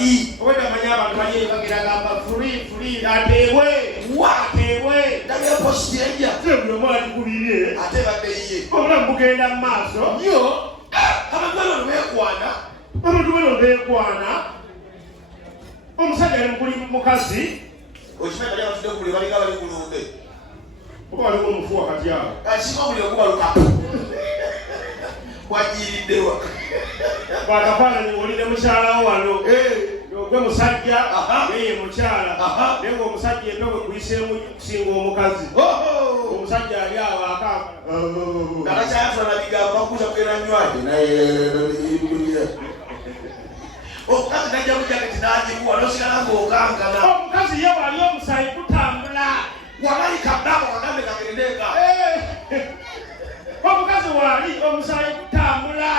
bali. Wenda manyaba tumaye bagiragamba free atewe. Ndabye post yenja. Tebyo mwali kubire. Ate badde. Obula mugenda maaso. Yo. Abagalo beekwana. Omusajja ali mukazi. Okimanyi bali abatudde kule bali bali kulunde. Oba waliwo omufu wakati awo. Kasiba buli okubaluka. Wajiriddewa. Bw'akafaananyi ng'olinde mukyalawo wano. Gwe musajja yeye mukyala. Naye ng'omusajja empewo kuyiseemu kusinga omukazi. Omusajja ali awo akaaka. Nakakyafuna nabigambo bakuza kugera nnywaje naye. Omukazi najja mu jaketi n'agikuwa n'osigala ng'okankana. Omukazi ye wali omusayi gutambula. Walayika ddaba wagambe kagendeeka. Omukazi wali omusayi gutambula.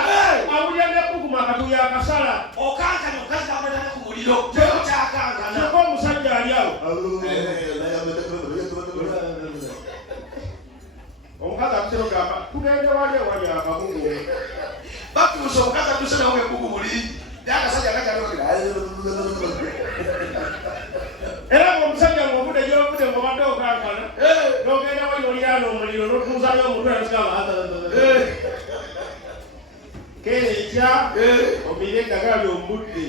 Awulira n'ebbuguma akatuya akasala. Okankana omukazi n'akwetane ku muliro. Kyeko kyakankana. Kyokka omusajja ali awo. Omukazi akutera ogamba tugende wali ewali akabugu. Batuuse omukazi atuuse nawo ebbugu muli. Yakasajja kakyalogera. Era ng'omusajja ng'obudde gy'obudde ng'obadde okankana. N'ogenda wali oliraana omuliro n'otuuzayo omutwe n'osigala. Keerekya omire eddagala ly'ombudde.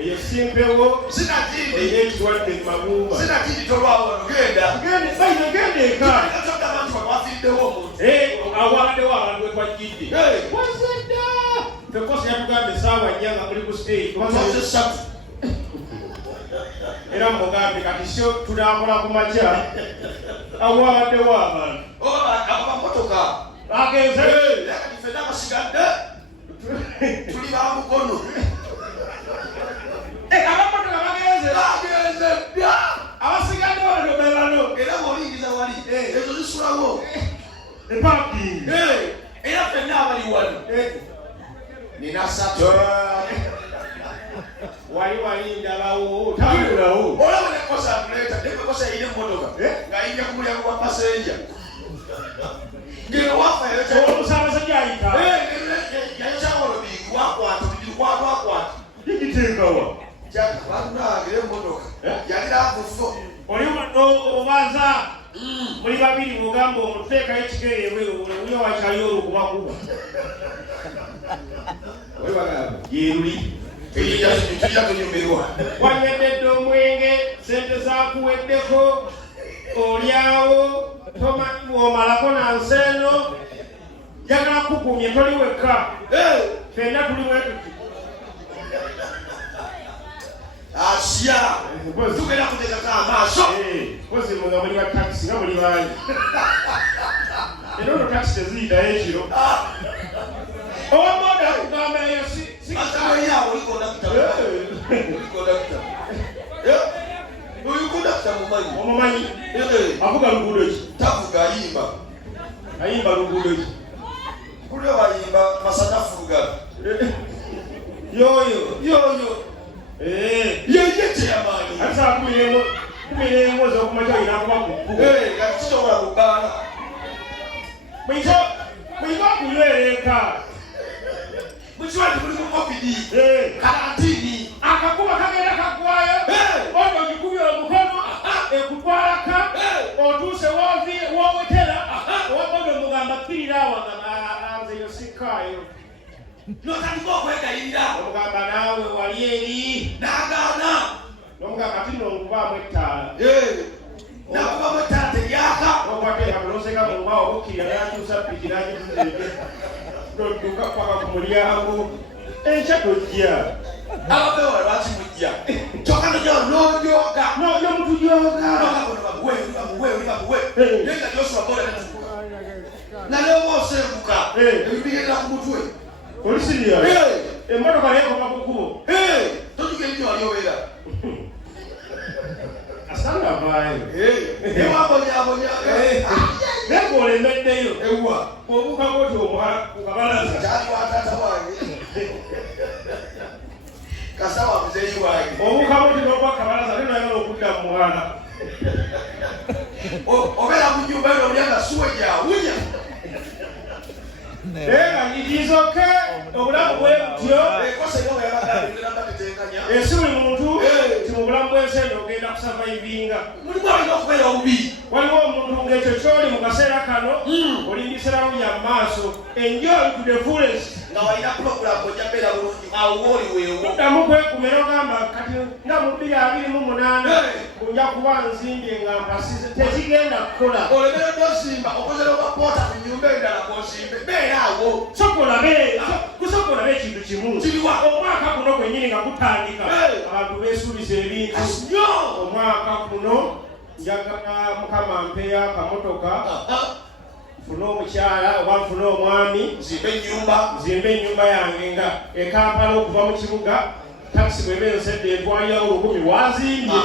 Eyo simpewo ey'ekirwadde mu magumba. Sinatindi tolwawo wano genda. Genda eka. Atogamba nti wano wafiriddewo omuntu. Awabaddewo abantu we twajjidde. Wasedda! Fekosi yatugamba essaawa nnya nga muli ku stage. Era mugambye kati syo tunaakola ku makya. Awabaddewo abantu. Abamotoka. Agenze. Kati ffenna basigadde. Tuli ba mukono. Abamotoka bagenze. Bagenze dda. Abasigadde wano be bano. Era bw'olingiza wali. Ezo zisulawo. Eparking. Era ffenna abali wano. Nina ssatu. Wali ndabawo. Tambulawo. Olaba nekosa akuleeta. Nekosa yine emmotoka. Ng'ayinja ku mulyango gwa pasenja. Ngeno wafa yayota. Omusabasajja ayita. Yayota olubingi wakwata. Olubingi lwakwata. Yigiteekawa. Batunagire emmotoka. Yalira akufo. Oli obaza. Muli babiri mugamba omuteekayo ekigere ebweru. Oli wakyali olukubakuba. Yeruli. Tujja kunyumirwa. Wanywedde omwenge, sente zakuweddeko, olyawo, bw'omalako nansi eno, njagala kukuumye toli wekka. Ffenna tuli wetuti. Asya! Tugenda kuteekako amaaso. Mpozi nga muli ba takisi nga muli bangi. Era ono takisi teziyitayo ekiro. Owamoda kugamba eyo si Asaweyawo oliko ndakita. Oliko ndakita mumanyi. Omumanyi. Avuga luguudo ki? Tavuga ayimba. Ayimba luguudo ki? Kule bayimba masanafuga. Yoyo. Yeye kyamaanyi. Ati saa 11 ez'okumakya inakuba ku kkubo. Kati kisobola kugaana. Muyinza okunywereka. Mukiwandi muli mu COVID. Karantini. Akakuba kagenda kaggwayo. Oyo ogikubye omukono ekutwalaka. Otuuse woowetera. Owabodo mugamba kkirira awo nze yo sikkaayo. N'otandika okwegayirira. Omugamba naawe wali eri. N'agaana. N'omugamba kati n'okubaamu ettaala. N'akubamu ettaala teryaka. N'okwateeka n'oseka mu mbaawo bukkirira n'akyusa ppiki n'agituzeeke. N'odduka paka ku mulyango. Enkya tojja. Ababeewa lwaki mujja? Kyokka nojjawo n'ojooga. N'omutujooga. Bamuwe. Naye nga Joshua boda natuuka. Nalewo osenguka. Ebibigenda ku mutwe. Oli siriya. Emmotoka yeekoma ku kkubo. Tojuga ebyo wali obeera. Asanga avaayo. Ewabonyabonya. Naye ng'olemeddeyo. Ewa. Obuuka bwoti omuhala ku kabalaza. Kyali wa taata wange. Kasawa muzeeyi wange. Obuuka bwoti n'okuba kabalaza ate n'ayagala okudda mu muhala. Obeera mu nnyumba yo n'olyanga suwe gyawunya. Naye nga nyigiiza oke obulamu bwe bwemutyo esi buli muntu ti mu bulamu bw'ensi ogenda kusavaivinga waliwo omuntu ng'ekyo ky'oli mu kaseera kano olindisirawo ya maaso enjoy to the fullest tuddamu kwekumira ogamba kati nga mu 2028 kunja kuba nzimbye nga mpasize tekigenda kukola kusokolabe ekintu kimu omwaka guno gwennyini nga gutandika abantu beesuubiza ebintu omwaka guno njagala mukama mpeya akamotoka nfune omukyala oba nfune omwami nzimbe ennyumba yange nga ekampala okuva mu kibuga takisi bweba ensedde entwalirawo 1000 wazimbye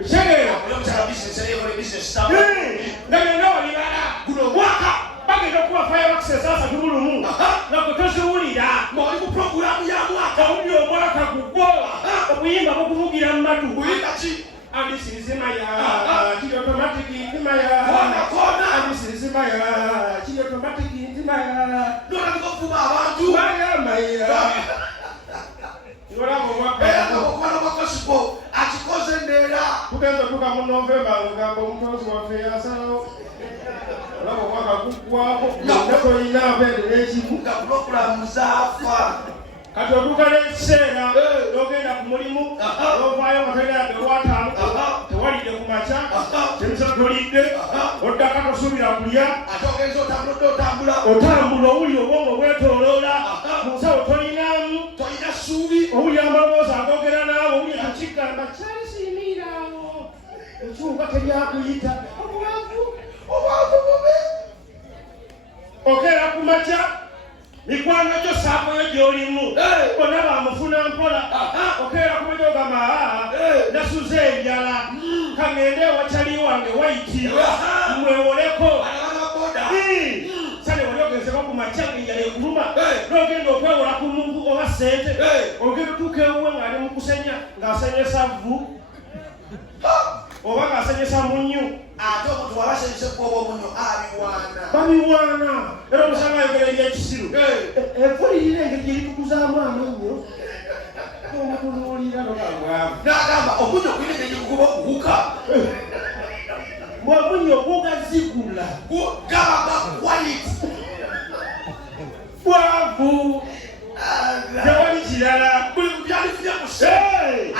ekitegeera nga byonna walibala guno omwaka bagenda okubafayo bakisesasa tubulumu nako toziwulira oli ku puroguramu ya mwaka owulira omwaka gugwo obuyimba bukuvugira mu matu andisirizimaya kiyotomatiki ntimaya andisirizimaya kiyotomatiki ntimaya nolabikokuma abantu bayamaya akikoze embeera tugenza tuka mu Novemba ngamba omutonzi waffe yasalawo olaba omwaka guggwako netoyina abeere n'ekimu nga puroguramu zaafa kati otuuka n'ekiseera n'ogenda ku mulimu n'ovaayo matageraga olwataano tewalidde ku makya kyemisa tolidde oddaka tosuubira kulya otambula owulira obwongo bwetooloola mu nsawo tolinamu ssuubi owulira amaloboozi agogera naawe owulira tukigamba kyalisiimiiraawo ekyuka teryakuyita obwavu bubi okeera ku makya mikwano gyo saakoyo gy'olimu bonna bamufuna mpola okeera ku makya ogamba nasuze enjala kangende ewakyali wange waiti mwewoleko sale wali ogezeko ku makya ng'enjala ekuluma n'ogenda okwewola ku muntu oba ssente ogenda otuuka ewuwe ng'ali mu kusenya ng'asenyesa vvu oba ng'asenyesa munyu ate omuntu wabasenyese kuoba omunyo babiwaana era omusanga ayogera ebyekisiru evvu lirina engeri gyeritukuzaamu amannyo omutunuulira nagamba omunyo kulina engeri gyekukuba okubuka mwamunyo gugazigula gaba quality bwavu tewali kirala buli byalifunya kuse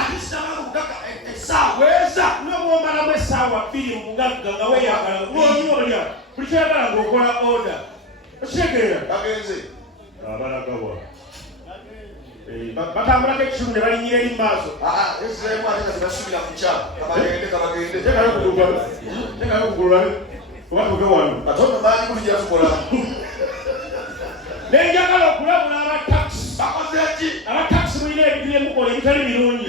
atisinamaukaka esaaweeza nobwomalamu esaawa 2 mu bugagga nga weyagala wonyolya buli kyagala ng'okola oda okitegeera bagenze abalagawa batambulako ekisulu ne balinyira eri mu maaso basubira ku kyalo kabagende tekalo kugululabe oba tuge wano atono baali bulijja tukola nenjagala okulabula abatakisi bakozeki abatakisi mulina ebintu byemukola ebitali birungi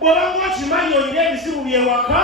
bw'oba ng'okimanyi olina ebizibu byewaka